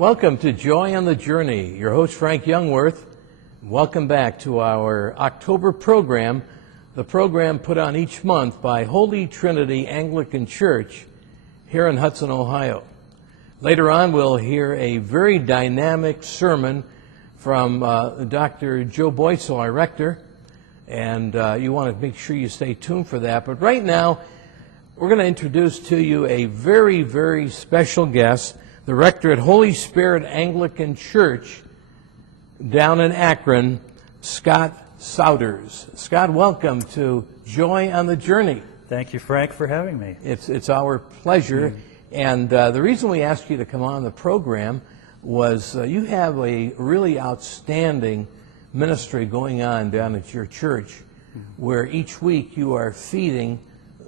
Welcome to Joy on the Journey. Your host, Frank Youngworth. Welcome back to our October program, the program put on each month by Holy Trinity Anglican Church here in Hudson, Ohio. Later on, we'll hear a very dynamic sermon from Dr. Joe Boytsell, our rector, and you want to make sure you stay tuned for that. But right now, we're going to introduce to you a very, very special guest, the rector at Holy Spirit Anglican Church down in Akron, Scott Souders. Scott, welcome to Joy on the Journey. Thank you, Frank, for having me. It's our pleasure. And the reason we asked you to come on the program was you have a really outstanding ministry going on down at your church where each week you are feeding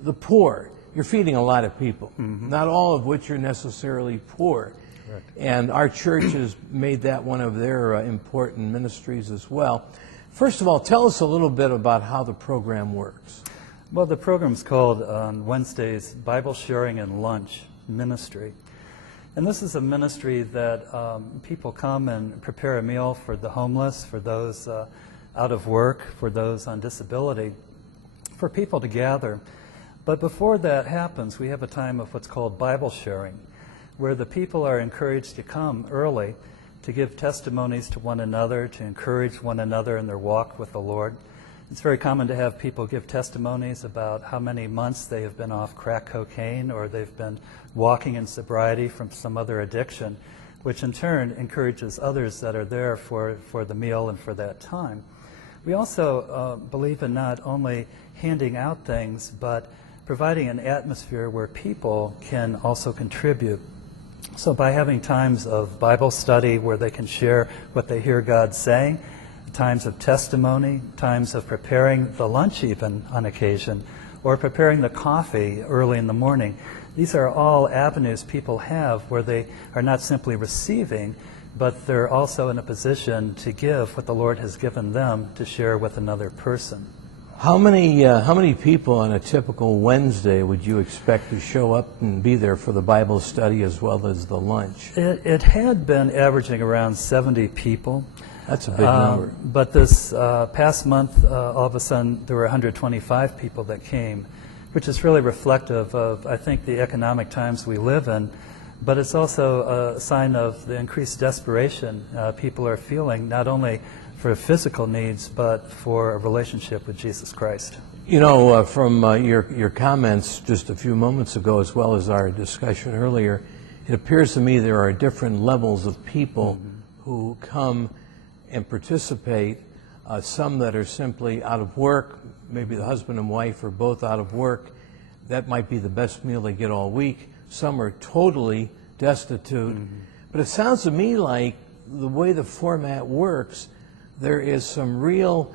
the poor. You're feeding a lot of people, not all of which are necessarily poor. Correct. And our church has made that one of their important ministries as well. First of all, tell us a little bit about how the program works. Well, the program's called on Wednesdays Bible Sharing and Lunch Ministry. And this is a ministry that people come and prepare a meal for the homeless, for those out of work, for those on disability, for people to gather. But before that happens, we have a time of what's called Bible sharing, where the people are encouraged to come early to give testimonies to one another, to encourage one another in their walk with the Lord. It's very common to have people give testimonies about how many months they have been off crack cocaine or they've been walking in sobriety from some other addiction, which in turn encourages others that are there for the meal and for that time. We also believe in not only handing out things, but providing an atmosphere where people can also contribute. So by having times of Bible study where they can share what they hear God saying, times of testimony, times of preparing the lunch even on occasion, or preparing the coffee early in the morning. These are all avenues people have where they are not simply receiving, but they're also in a position to give what the Lord has given them to share with another person. How many people on a typical Wednesday would you expect to show up and be there for the Bible study as well as the lunch? It had been averaging around 70 people. That's a big number. But this past month, all of a sudden, there were 125 people that came, which is really reflective of, I think, the economic times we live in. But it's also a sign of the increased desperation people are feeling, not only for physical needs, but for a relationship with Jesus Christ. You know, from your comments just a few moments ago, as well as our discussion earlier, it appears to me there are different levels of people who come and participate, some that are simply out of work, maybe the husband and wife are both out of work. That might be the best meal they get all week. Some are totally destitute. But it sounds to me like the way the format works, there is some real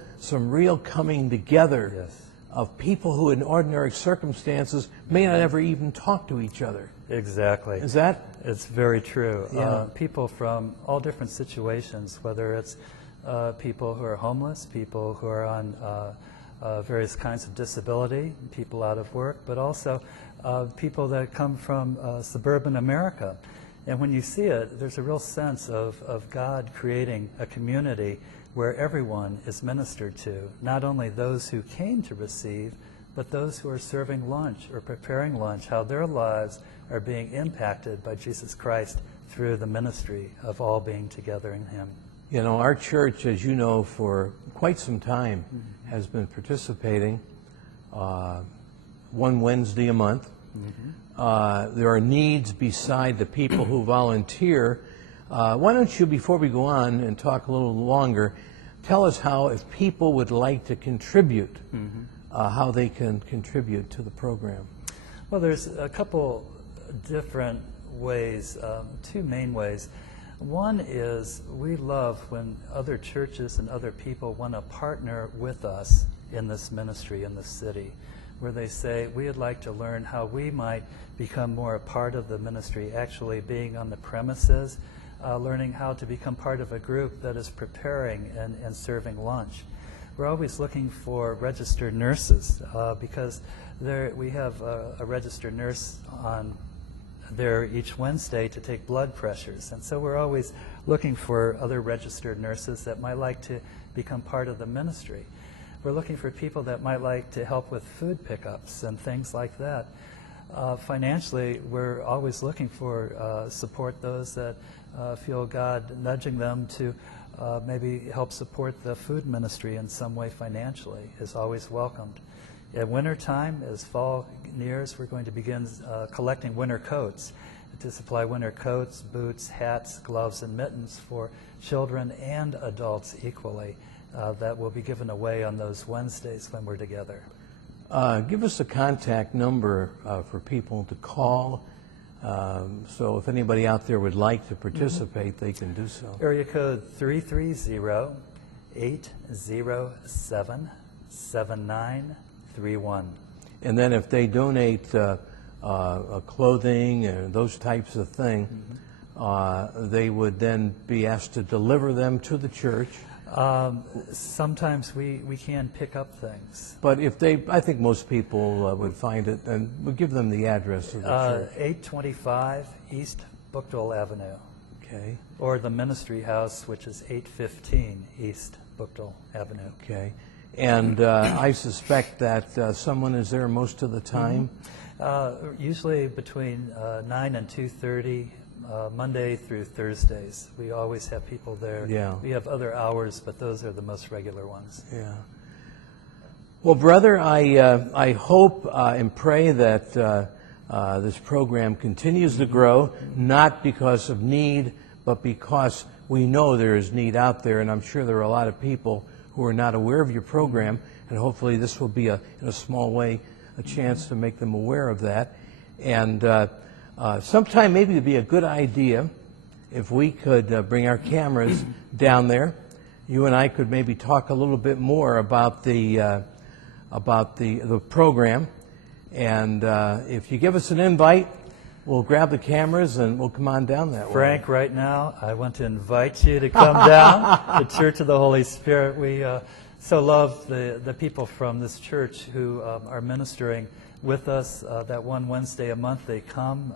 coming together of people who in ordinary circumstances may not ever even talk to each other. Exactly. Is that? It's very true. Yeah. People from all different situations, whether it's people who are homeless, people who are on various kinds of disability, people out of work, but also people that come from suburban America. And when you see it, there's a real sense of God creating a community where everyone is ministered to, not only those who came to receive, but those who are serving lunch or preparing lunch, how their lives are being impacted by Jesus Christ through the ministry of all being together in Him. You know, our church, as you know, for quite some time has been participating one Wednesday a month. There are needs beside the people who volunteer. Why don't you, before we go on and talk a little longer, tell us how, if people would like to contribute, how they can contribute to the program. Well, there's a couple different ways, two main ways. One is we love when other churches and other people want to partner with us in this ministry in the city, where they say, we would like to learn how we might become more a part of the ministry, actually being on the premises, learning how to become part of a group that is preparing and serving lunch. We're always looking for registered nurses because we have a registered nurse on there each Wednesday to take blood pressures. And so we're always looking for other registered nurses that might like to become part of the ministry. We're looking for people that might like to help with food pickups and things like that. Financially, we're always looking for support those that feel God nudging them to maybe help support the food ministry in some way financially is always welcomed. At winter time, as fall nears, we're going to begin collecting winter coats to supply winter coats, boots, hats, gloves, and mittens for children and adults equally that will be given away on those Wednesdays when we're together. Give us a contact number for people to call. So if anybody out there would like to participate, they can do so. Area code 330-807-7931. And then if they donate clothing and those types of things, they would then be asked to deliver them to the church. Sometimes we can pick up things. But if they, I think most people would find it, and we'll give them the address of the church. 825 East Bookdale Avenue. Okay. Or the Ministry House, which is 815 East Bookdale Avenue. Okay. And I suspect that someone is there most of the time. Usually between 9 and 2:30, Monday through Thursdays. We always have people there. Yeah. We have other hours, but those are the most regular ones. Yeah. Well, brother, I hope and pray that this program continues to grow, not because of need, but because we know there is need out there, and I'm sure there are a lot of people who are not aware of your program, and hopefully this will be, in a small way, a chance to make them aware of that. And sometime maybe it would be a good idea if we could bring our cameras down there. You and I could maybe talk a little bit more about the program. And if you give us an invite, we'll grab the cameras and we'll come on down that way. Frank, right now, I want to invite you to come down to Church of the Holy Spirit. We so love the people from this church who are ministering with us. That one Wednesday a month they come.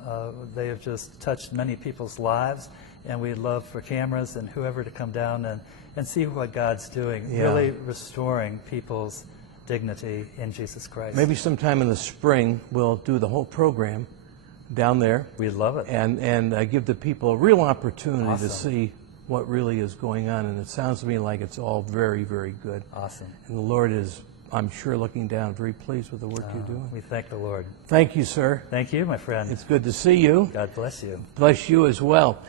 They have just touched many people's lives, and we'd love for cameras and whoever to come down and see what God's doing, really restoring people's dignity in Jesus Christ. Maybe sometime in the spring we'll do the whole program down there. We'd love it. And give the people a real opportunity to see what really is going on. And it sounds to me like it's all very, very good. Awesome. And the Lord is, I'm sure, looking down, very pleased with the work you're doing. We thank the Lord. Thank you, sir. Thank you, my friend. It's good to see you. God bless you. Bless you as well.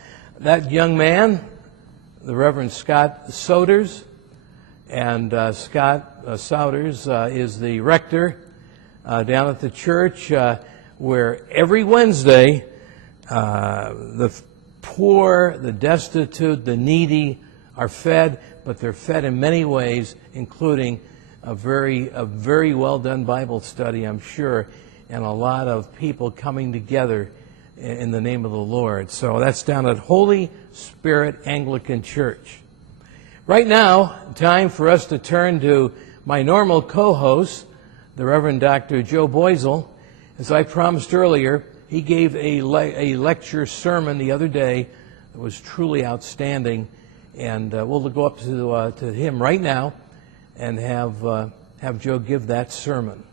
That young man, the Reverend Scott Souders, and Scott Souders is the rector down at the church where every Wednesday the poor, the destitute, the needy are fed, but they're fed in many ways, including a very well done Bible study, I'm sure, and a lot of people coming together in the name of the Lord. So that's down at Holy Spirit Anglican Church. Right now, time for us to turn to my normal co-host, the Reverend Dr. Joe Boisel. As I promised earlier, he gave a lecture sermon the other day that was truly outstanding, and we'll go up to him right now and have Joe give that sermon.